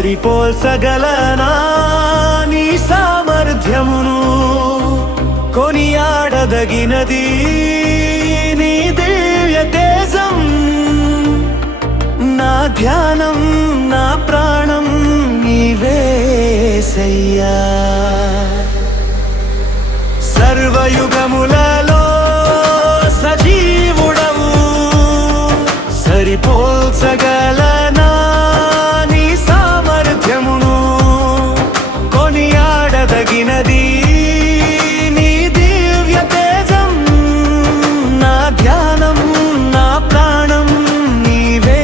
సరిపోల్చగలనా నీ సామర్థ్యమును కొనియాడదగినది నీ దివ్య తేజం నా ధ్యానం నా ప్రాణం నీవేసయ్యా సర్వయుగములలో సజీవుడవు సరిపోల్చగలనా నీ సామర్థ్యమును కొనియాడదగినది నీ దివ్య తేజం నా ధ్యానం నా ప్రాణం నీవే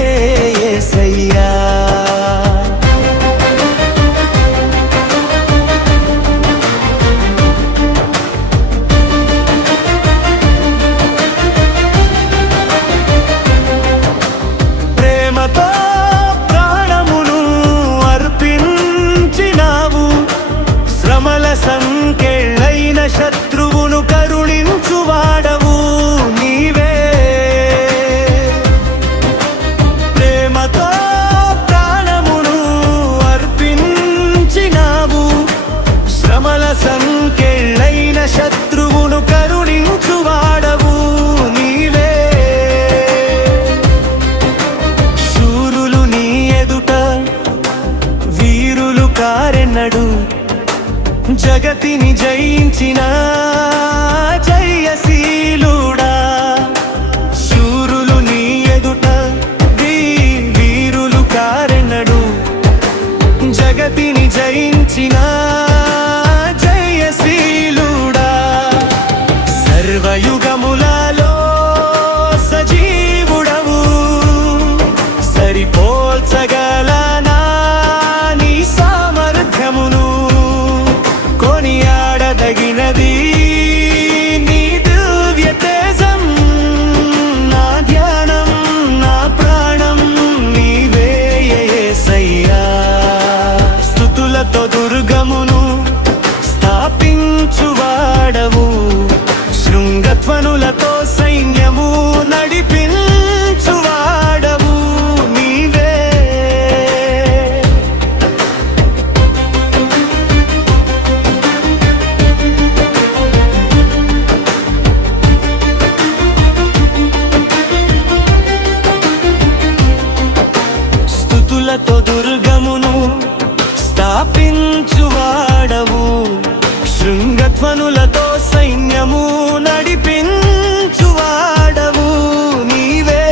యేసయ్యా ప్రేమతో ప్రాణమును అర్పించినావు శ్రమల సంకెళ్ళైన శత్రువును కరుణించువాడవు నీవే ప్రేమతో ప్రాణమును అర్పించినావు శ్రమల సంకెళ్ళైన శత్రువును కరుణించువాడవు నీవే శూరులు నీ ఎదుట వీరులు కారెన్నడు జగతిని జయించిన జయశీలుడా శూరులు నీ ఎదుట వీరులు కారెన్నడు జగతిని జయించిన జయశీలుడా సర్వయుగములలో సజీవుడవు సరిపోల్చగలనా నీ సామర్థ్యమును కొనియాడదగినది నీ దివ్య తేజం నా ధ్యానం నా ప్రాణం నీవే యేసయ్యా స్తుతులతో దుర్గమును స్థాపించువాడవు శృంగధ్వనులతో సైన్యము నడిపించువాడవు నీవే స్తుతులతో దుర్గమును స్థాపించువాడవు శృంగధ్వనులతో సైన్యము నడిపించువాడవు నీవే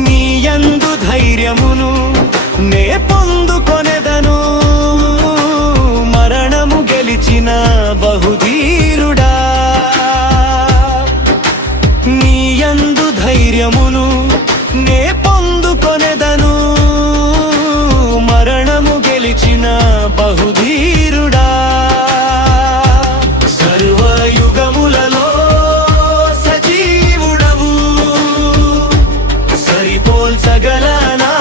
నీయందు ధైర్యమును నే పొందుకొనెదను మరణము గెలిచిన బహుధీరుడా నీయందు ధైర్యమును నే పొందుకొనెదను మరణము గెలిచిన బహుధీరుడా సర్వయుగములలో సజీవుడవు సరిపోల్చగలనా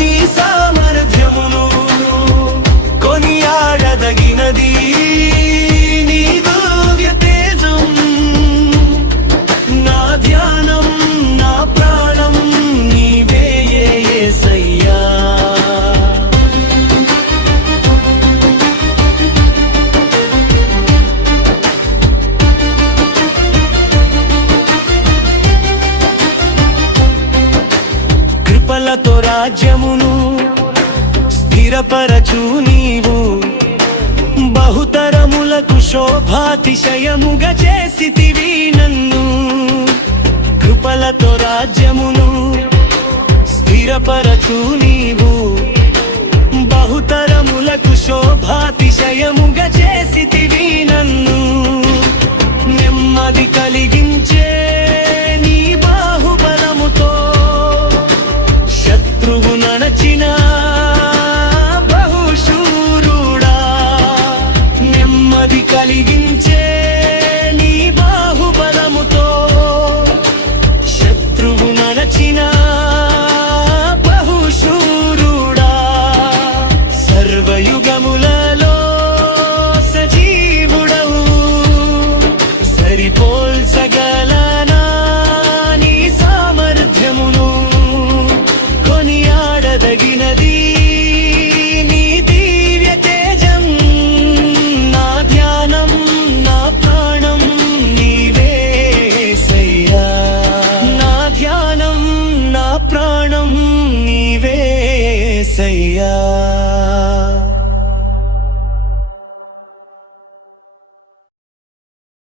నీ సామర్థ్యమును కొనియాడదగినది నీ దివ్య తేజం నా ధ్యానం నా ప్రాణం నీవే యేసయ్యా కృపలతో రాజ్యమును స్థిరపరచు నీవు బహుతరములకు శోభాతిశయముగా చేసితివి నన్ను కృపలతో రాజ్యమును స్థిరపరచు నీవు బహుతరములకు శోభాతిశయముగా చేసితివి నన్ను నెమ్మది కలిగించే నీ బాహుబలముతో శత్రువు నడచిన బహుశూరుడా నెమ్మది కలిగించే నీ బాహుబలముతో శత్రువు నడచిన బహుశూరుడా సర్వయుగములలో సజీవుడవు సరిపోల్చగలనా నీ సామర్థ్యమును కొనియా యేసయ్యా